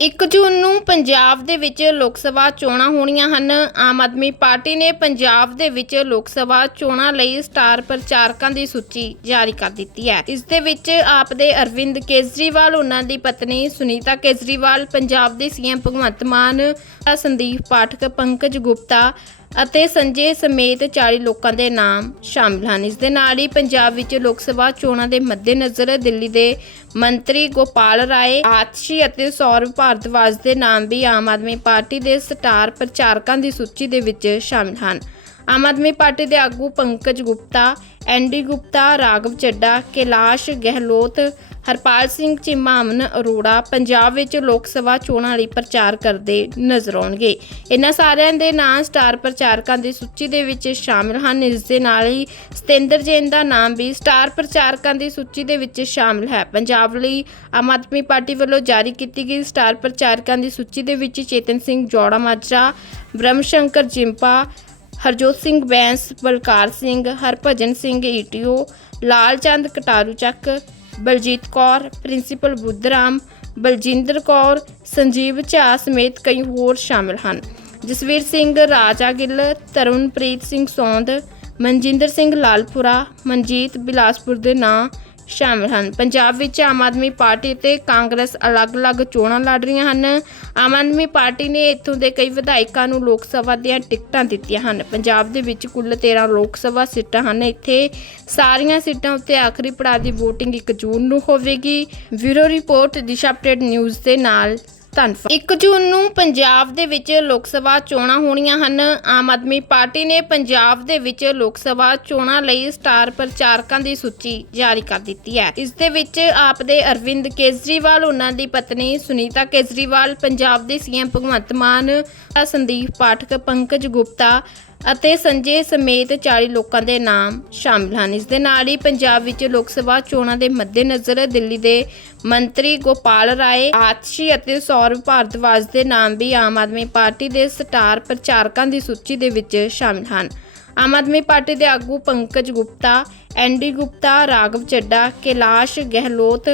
1 ਜੂਨ ਨੂੰ ਪੰਜਾਬ ਦੇ ਵਿੱਚ ਲੋਕ ਸਭਾ ਚੋਣਾਂ ਹੋਣੀਆਂ ਹਨ। ਆਮ ਆਦਮੀ ਪਾਰਟੀ ਨੇ ਪੰਜਾਬ ਦੇ ਵਿੱਚ ਲੋਕ ਸਭਾ ਚੋਣਾਂ ਲਈ ਸਟਾਰ ਪ੍ਰਚਾਰਕਾਂ ਦੀ ਸੂਚੀ ਜਾਰੀ ਕਰ ਦਿੱਤੀ ਹੈ। ਇਸ ਦੇ ਵਿੱਚ ਆਪ ਦੇ ਅਰਵਿੰਦ ਕੇਜਰੀਵਾਲ, ਉਹਨਾਂ ਦੀ ਪਤਨੀ ਸੁਨੀਤਾ ਕੇਜਰੀਵਾਲ, ਪੰਜਾਬ ਦੇ ਸੀਐਮ ਭਗਵੰਤ ਮਾਨ, ਸੰਦੀਪ ਪਾਠਕ, ਪੰਕਜ ਗੁਪਤਾ ਅਤੇ ਸੰਜੇ ਸਮੇਤ 40 ਲੋਕਾਂ ਦੇ ਨਾਮ ਸ਼ਾਮਿਲ ਹਨ। ਇਸ ਦੇ ਨਾਲ ਹੀ ਪੰਜਾਬ ਵਿੱਚ ਲੋਕ ਸਭਾ ਚੋਣਾਂ ਦੇ ਮੱਦੇਨਜ਼ਰ ਦਿੱਲੀ ਦੇ ਮੰਤਰੀ ਗੋਪਾਲ ਰਾਏ, ਆਤਸ਼ੀ ਅਤੇ ਸੌਰਵ ਭਾਰਦਵਾਜ ਦੇ ਨਾਮ ਵੀ ਆਮ ਆਦਮੀ ਪਾਰਟੀ ਦੇ ਸਟਾਰ ਪ੍ਰਚਾਰਕਾਂ ਦੀ ਸੂਚੀ ਦੇ ਵਿੱਚ ਸ਼ਾਮਿਲ ਹਨ। ਆਮ ਆਦਮੀ ਪਾਰਟੀ ਦੇ ਆਗੂ ਪੰਕਜ ਗੁਪਤਾ ਐਨਡੀ ਗੁਪਤਾ, ਰਾਘਵ ਚੱਡਾ, ਕੈਲਾਸ਼ ਗਹਿਲੋਤ, ਹਰਪਾਲ ਸਿੰਘ ਚੀਮਾ, ਅਮਨ ਅਰੋੜਾ ਪੰਜਾਬ ਵਿੱਚ ਲੋਕ ਸਭਾ ਚੋਣਾਂ ਲਈ ਪ੍ਰਚਾਰ ਕਰਦੇ ਨਜ਼ਰ ਆਉਣਗੇ। ਇਹਨਾਂ ਸਾਰਿਆਂ ਦੇ ਨਾਂ ਸਟਾਰ ਪ੍ਰਚਾਰਕਾਂ ਦੀ ਸੂਚੀ ਦੇ ਵਿੱਚ ਸ਼ਾਮਿਲ ਹਨ। ਇਸ ਦੇ ਨਾਲ ਹੀ ਸਤਿੰਦਰ ਜੈਨ ਦਾ ਨਾਮ ਵੀ ਸਟਾਰ ਪ੍ਰਚਾਰਕਾਂ ਦੀ ਸੂਚੀ ਦੇ ਵਿੱਚ ਸ਼ਾਮਿਲ ਹੈ। ਪੰਜਾਬ ਲਈ ਆਮ ਆਦਮੀ ਪਾਰਟੀ ਵੱਲੋਂ ਜਾਰੀ ਕੀਤੀ ਗਈ ਸਟਾਰ ਪ੍ਰਚਾਰਕਾਂ ਦੀ ਸੂਚੀ ਦੇ ਵਿੱਚ ਚੇਤਨ ਸਿੰਘ ਜੋੜਾ ਮਾਜਰਾ ਬ੍ਰਹਮ ਸ਼ੰਕਰ ਜਿੰਪਾ ਹਰਜੋਤ ਸਿੰਘ ਬੈਂਸ ਬਲਕਾਰ ਸਿੰਘ, ਹਰਭਜਨ ਸਿੰਘ, ਈਟੀਓ, ਲਾਲ ਚੰਦ, ਕਟਾਰੂ ਚੱਕ, ਬਲਜੀਤ ਕੌਰ, ਪ੍ਰਿੰਸੀਪਲ ਬੁੱਧਰਾਮ, ਬਲਜਿੰਦਰ ਕੌਰ, ਸੰਜੀਵ ਝਾ ਸਮੇਤ ਕਈ ਹੋਰ ਸ਼ਾਮਿਲ ਹਨ। ਜਸਵੀਰ ਸਿੰਘ, ਰਾਜਾ ਗਿੱਲ, ਤਰੁਣਪ੍ਰੀਤ ਸਿੰਘ ਸੌਂਦ, ਮਨਜਿੰਦਰ ਸਿੰਘ ਲਾਲਪੁਰਾ, ਮਨਜੀਤ ਬਿਲਾਸਪੁਰ ਦੇ ਨਾਂ ਸ਼ਾਮਿਲ ਹਨ। ਪੰਜਾਬ ਵਿੱਚ ਆਮ ਆਦਮੀ ਪਾਰਟੀ ਤੇ ਕਾਂਗਰਸ ਅਲੱਗ-ਅਲੱਗ ਚੋਣਾਂ ਲੜ ਰਹੀਆਂ ਹਨ। ਆਮ ਆਦਮੀ ਪਾਰਟੀ ਨੇ ਇੱਥੋਂ ਦੇ ਕਈ ਵਿਧਾਇਕਾਂ ਨੂੰ ਲੋਕ ਸਭਾ ਦੀਆਂ ਟਿਕਟਾਂ ਦਿੱਤੀਆਂ ਹਨ। ਪੰਜਾਬ ਦੇ ਵਿੱਚ ਕੁੱਲ 13 ਲੋਕ ਸਭਾ ਸੀਟਾਂ ਹਨ। ਇੱਥੇ ਸਾਰੀਆਂ ਸੀਟਾਂ ਉੱਤੇ ਆਖਰੀ ਪੜਾਅ ਦੀ VOTING 1 ਜੂਨ ਨੂੰ ਹੋਵੇਗੀ। Bureau report, Disha update news ਦੇ ਨਾਲ। ਧੰਨਵਾਦ। 1 ਜੂਨ ਨੂੰ ਪੰਜਾਬ ਦੇ ਵਿੱਚ ਲੋਕ ਸਭਾ ਚੋਣਾਂ ਹੋਣੀਆਂ ਹਨ। ਆਮ ਆਦਮੀ ਪਾਰਟੀ ਨੇ ਪੰਜਾਬ ਦੇ ਵਿੱਚ ਲੋਕ ਸਭਾ ਚੋਣਾਂ ਲਈ ਸਟਾਰ ਪ੍ਰਚਾਰਕਾਂ ਦੀ ਸੂਚੀ ਜਾਰੀ ਕਰ ਦਿੱਤੀ ਹੈ। ਇਸ ਦੇ ਵਿੱਚ ਆਪ ਦੇ ਅਰਵਿੰਦ ਕੇਜਰੀਵਾਲ, ਉਹਨਾਂ ਦੀ ਪਤਨੀ ਸੁਨੀਤਾ ਕੇਜਰੀਵਾਲ, ਪੰਜਾਬ ਦੇ ਸੀਐਮ ਭਗਵੰਤ ਮਾਨ, ਸੰਦੀਪ ਪਾਠਕ, ਪੰਕਜ ਗੁਪਤਾ ਅਤੇ ਸੰਜੇ ਸਮੇਤ 40 ਲੋਕਾਂ ਦੇ ਨਾਮ ਸ਼ਾਮਿਲ ਹਨ। ਇਸ ਦੇ ਨਾਲ ਹੀ ਪੰਜਾਬ ਵਿੱਚ ਲੋਕ ਸਭਾ ਚੋਣਾਂ ਦੇ ਮੱਦੇਨਜ਼ਰ ਦਿੱਲੀ ਦੇ ਮੰਤਰੀ ਗੋਪਾਲ ਰਾਏ, ਆਤਸ਼ੀ ਅਤੇ ਸੌਰਵ ਭਾਰਦਵਾਜ ਦੇ ਨਾਮ ਵੀ ਆਮ ਆਦਮੀ ਪਾਰਟੀ ਦੇ ਸਟਾਰ ਪ੍ਰਚਾਰਕਾਂ ਦੀ ਸੂਚੀ ਦੇ ਵਿੱਚ ਸ਼ਾਮਿਲ ਹਨ। ਆਮ ਆਦਮੀ ਪਾਰਟੀ ਦੇ ਆਗੂ ਪੰਕਜ ਗੁਪਤਾ ਐਨਡੀ ਗੁਪਤਾ, ਰਾਘਵ ਚੱਡਾ, ਕੈਲਾਸ਼ ਗਹਿਲੋਤ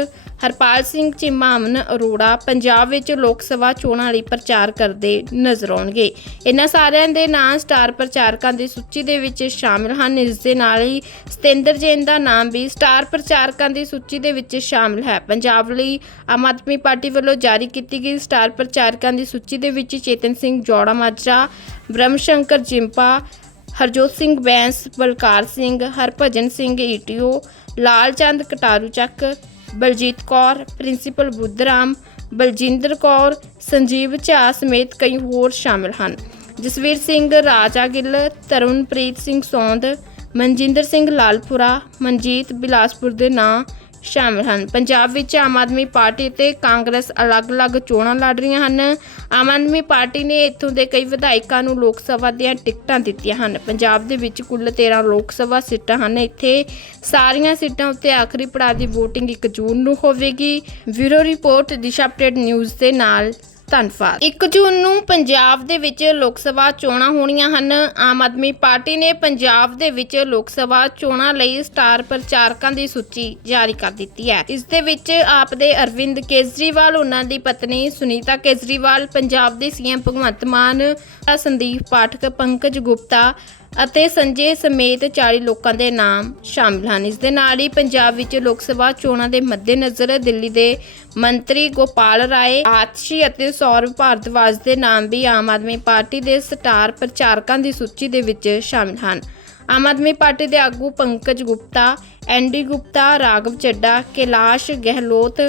ਹਰਪਾਲ ਸਿੰਘ ਚੀਮਾ ਅਮਨ ਅਰੋੜਾ ਪੰਜਾਬ ਵਿੱਚ ਲੋਕ ਸਭਾ ਚੋਣਾਂ ਲਈ ਪ੍ਰਚਾਰ ਕਰਦੇ ਨਜ਼ਰ ਆਉਣਗੇ। ਇਹਨਾਂ ਸਾਰਿਆਂ ਦੇ ਨਾਂ ਸਟਾਰ ਪ੍ਰਚਾਰਕਾਂ ਦੀ ਸੂਚੀ ਦੇ ਵਿੱਚ ਸ਼ਾਮਿਲ ਹਨ। ਇਸ ਦੇ ਨਾਲ ਹੀ ਸਤਿੰਦਰ ਜੈਨ ਦਾ ਨਾਮ ਵੀ ਸਟਾਰ ਪ੍ਰਚਾਰਕਾਂ ਦੀ ਸੂਚੀ ਦੇ ਵਿੱਚ ਸ਼ਾਮਿਲ ਹੈ। ਪੰਜਾਬ ਲਈ ਆਮ ਆਦਮੀ ਪਾਰਟੀ ਵੱਲੋਂ ਜਾਰੀ ਕੀਤੀ ਗਈ ਸਟਾਰ ਪ੍ਰਚਾਰਕਾਂ ਦੀ ਸੂਚੀ ਦੇ ਵਿੱਚ ਚੇਤਨ ਸਿੰਘ ਜੋੜਾ ਮਾਜਰਾ ਬ੍ਰਹਮ ਸ਼ੰਕਰ ਜਿੰਪਾ, ਹਰਜੋਤ ਸਿੰਘ ਬੈਂਸ, ਬਲਕਾਰ ਸਿੰਘ, ਹਰਭਜਨ ਸਿੰਘ ਈਟੀਓ ਲਾਲ ਚੰਦ ਕਟਾਰੂ ਚੱਕ ਬਲਜੀਤ ਕੌਰ, ਪ੍ਰਿੰਸੀਪਲ ਬੁੱਧਰਾਮ, ਬਲਜਿੰਦਰ ਕੌਰ, ਸੰਜੀਵ ਝਾ ਸਮੇਤ ਕਈ ਹੋਰ ਸ਼ਾਮਿਲ ਹਨ। ਜਸਵੀਰ ਸਿੰਘ, ਰਾਜਾ ਗਿੱਲ, ਤਰੁਣਪ੍ਰੀਤ ਸਿੰਘ ਸੌਂਦ, ਮਨਜਿੰਦਰ ਸਿੰਘ ਲਾਲਪੁਰਾ, ਮਨਜੀਤ ਬਿਲਾਸਪੁਰ ਦੇ ਨਾਂ ਸ਼ਾਮਿਲ ਹਨ। ਪੰਜਾਬ ਵਿੱਚ ਆਮ ਆਦਮੀ ਪਾਰਟੀ ਤੇ ਕਾਂਗਰਸ ਅਲੱਗ-ਅਲੱਗ ਚੋਣਾਂ ਲੜ ਰਹੀਆਂ ਹਨ। ਆਮ ਆਦਮੀ ਪਾਰਟੀ ਨੇ ਇੱਥੋਂ ਦੇ ਕਈ ਵਿਧਾਇਕਾਂ ਨੂੰ ਲੋਕ ਸਭਾ ਦੀਆਂ ਟਿਕਟਾਂ ਦਿੱਤੀਆਂ ਹਨ। ਪੰਜਾਬ ਦੇ ਵਿੱਚ ਕੁੱਲ 13 ਲੋਕ ਸਭਾ ਸੀਟਾਂ ਹਨ। ਇੱਥੇ ਸਾਰੀਆਂ ਸੀਟਾਂ ਉੱਤੇ ਆਖਰੀ ਪੜਾਅ ਦੀ VOTING 1 ਜੂਨ ਨੂੰ ਹੋਵੇਗੀ। Bureau report, Disha update news ਦੇ ਨਾਲ। ਧੰਨਵਾਦ। 1 ਜੂਨ ਨੂੰ ਪੰਜਾਬ ਦੇ ਵਿੱਚ ਲੋਕ ਸਭਾ ਚੋਣਾਂ ਹੋਣੀਆਂ ਹਨ। ਆਮ ਆਦਮੀ ਪਾਰਟੀ ਨੇ ਪੰਜਾਬ ਦੇ ਵਿੱਚ ਲੋਕ ਸਭਾ ਚੋਣਾਂ ਲਈ ਸਟਾਰ ਪ੍ਰਚਾਰਕਾਂ ਦੀ ਸੂਚੀ ਜਾਰੀ ਕਰ ਦਿੱਤੀ ਹੈ। ਇਸ ਦੇ ਵਿੱਚ ਆਪ ਦੇ ਅਰਵਿੰਦ ਕੇਜਰੀਵਾਲ, ਉਹਨਾਂ ਦੀ ਪਤਨੀ ਸੁਨੀਤਾ ਕੇਜਰੀਵਾਲ, ਪੰਜਾਬ ਦੇ ਸੀਐਮ ਭਗਵੰਤ ਮਾਨ, ਸੰਦੀਪ ਪਾਠਕ, ਪੰਕਜ ਗੁਪਤਾ ਅਤੇ ਸੰਜੇ ਸਮੇਤ 40 ਲੋਕਾਂ ਦੇ ਨਾਮ ਸ਼ਾਮਿਲ ਹਨ। ਇਸ ਦੇ ਨਾਲ ਹੀ ਪੰਜਾਬ ਵਿੱਚ ਲੋਕ ਸਭਾ ਚੋਣਾਂ ਦੇ ਮੱਦੇਨਜ਼ਰ ਦਿੱਲੀ ਦੇ ਮੰਤਰੀ ਗੋਪਾਲ ਰਾਏ, ਆਤਸ਼ੀ ਅਤੇ ਸੌਰਵ ਭਾਰਦਵਾਜ ਦੇ ਨਾਮ ਵੀ ਆਮ ਆਦਮੀ ਪਾਰਟੀ ਦੇ ਸਟਾਰ ਪ੍ਰਚਾਰਕਾਂ ਦੀ ਸੂਚੀ ਦੇ ਵਿੱਚ ਸ਼ਾਮਿਲ ਹਨ। ਆਮ ਆਦਮੀ ਪਾਰਟੀ ਦੇ ਆਗੂ ਪੰਕਜ ਗੁਪਤਾ ਐਨਡੀ ਗੁਪਤਾ, ਰਾਘਵ ਚੱਡਾ, ਕੈਲਾਸ਼ ਗਹਿਲੋਤ,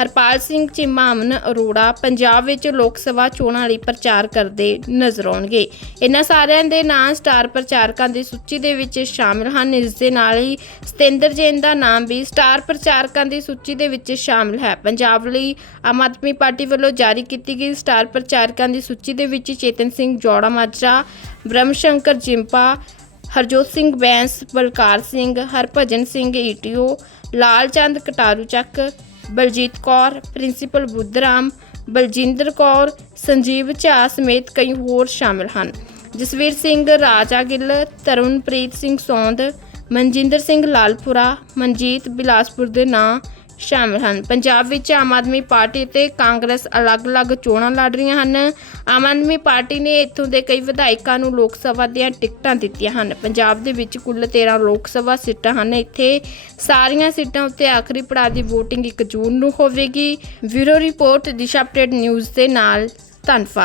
ਹਰਪਾਲ ਸਿੰਘ ਚੀਮਾ, ਅਮਨ ਅਰੋੜਾ ਪੰਜਾਬ ਵਿੱਚ ਲੋਕ ਸਭਾ ਚੋਣਾਂ ਲਈ ਪ੍ਰਚਾਰ ਕਰਦੇ ਨਜ਼ਰ ਆਉਣਗੇ। ਇਹਨਾਂ ਸਾਰਿਆਂ ਦੇ ਨਾਂ ਸਟਾਰ ਪ੍ਰਚਾਰਕਾਂ ਦੀ ਸੂਚੀ ਦੇ ਵਿੱਚ ਸ਼ਾਮਿਲ ਹਨ। ਇਸ ਦੇ ਨਾਲ ਹੀ ਸਤਿੰਦਰ ਜੈਨ ਦਾ ਨਾਮ ਵੀ ਸਟਾਰ ਪ੍ਰਚਾਰਕਾਂ ਦੀ ਸੂਚੀ ਦੇ ਵਿੱਚ ਸ਼ਾਮਿਲ ਹੈ। ਪੰਜਾਬ ਲਈ ਆਮ ਆਦਮੀ ਪਾਰਟੀ ਵੱਲੋਂ ਜਾਰੀ ਕੀਤੀ ਗਈ ਸਟਾਰ ਪ੍ਰਚਾਰਕਾਂ ਦੀ ਸੂਚੀ ਦੇ ਵਿੱਚ ਚੇਤਨ ਸਿੰਘ ਜੋੜਾ ਮਾਜਰਾ ਬ੍ਰਹਮ ਸ਼ੰਕਰ ਜਿੰਪਾ ਹਰਜੋਤ ਸਿੰਘ ਬੈਂਸ ਬਲਕਾਰ ਸਿੰਘ, ਹਰਭਜਨ ਸਿੰਘ, ਈਟੀਓ ਲਾਲ ਚੰਦ ਕਟਾਰੂ ਚੱਕ, ਬਲਜੀਤ ਕੌਰ, ਪ੍ਰਿੰਸੀਪਲ ਬੁੱਧਰਾਮ, ਬਲਜਿੰਦਰ ਕੌਰ, ਸੰਜੀਵ ਝਾ ਸਮੇਤ ਕਈ ਹੋਰ ਸ਼ਾਮਲ ਹਨ। ਜਸਵੀਰ ਸਿੰਘ, ਰਾਜਾ ਗਿੱਲ, ਤਰੁਣਪ੍ਰੀਤ ਸਿੰਘ ਸੌਂਦ, ਮਨਜਿੰਦਰ ਸਿੰਘ ਲਾਲਪੁਰਾ, ਮਨਜੀਤ ਬਿਲਾਸਪੁਰ ਦੇ ਨਾਂ ਸ਼ਾਮਲ ਹਨ। ਪੰਜਾਬ ਵਿੱਚ ਆਮ ਆਦਮੀ ਪਾਰਟੀ ਤੇ ਕਾਂਗਰਸ ਅਲੱਗ-ਅਲੱਗ ਚੋਣਾਂ ਲੜ ਰਹੀਆਂ ਹਨ। ਆਮ ਆਦਮੀ ਪਾਰਟੀ ਨੇ ਇੱਥੋਂ ਦੇ ਕਈ ਵਿਧਾਇਕਾਂ ਨੂੰ ਲੋਕ ਸਭਾ ਦੀਆਂ ਟਿਕਟਾਂ ਦਿੱਤੀਆਂ ਹਨ। ਪੰਜਾਬ ਦੇ ਵਿੱਚ ਕੁੱਲ 13 ਲੋਕ ਸਭਾ ਸੀਟਾਂ ਹਨ। ਇੱਥੇ ਸਾਰੀਆਂ ਸੀਟਾਂ ਉੱਤੇ ਆਖਰੀ ਪੜਾਅ ਦੀ VOTING 1 ਜੂਨ ਨੂੰ ਹੋਵੇਗੀ। Bureau report, Disha update news ਦੇ ਨਾਲ ਧੰਨਵਾਦ।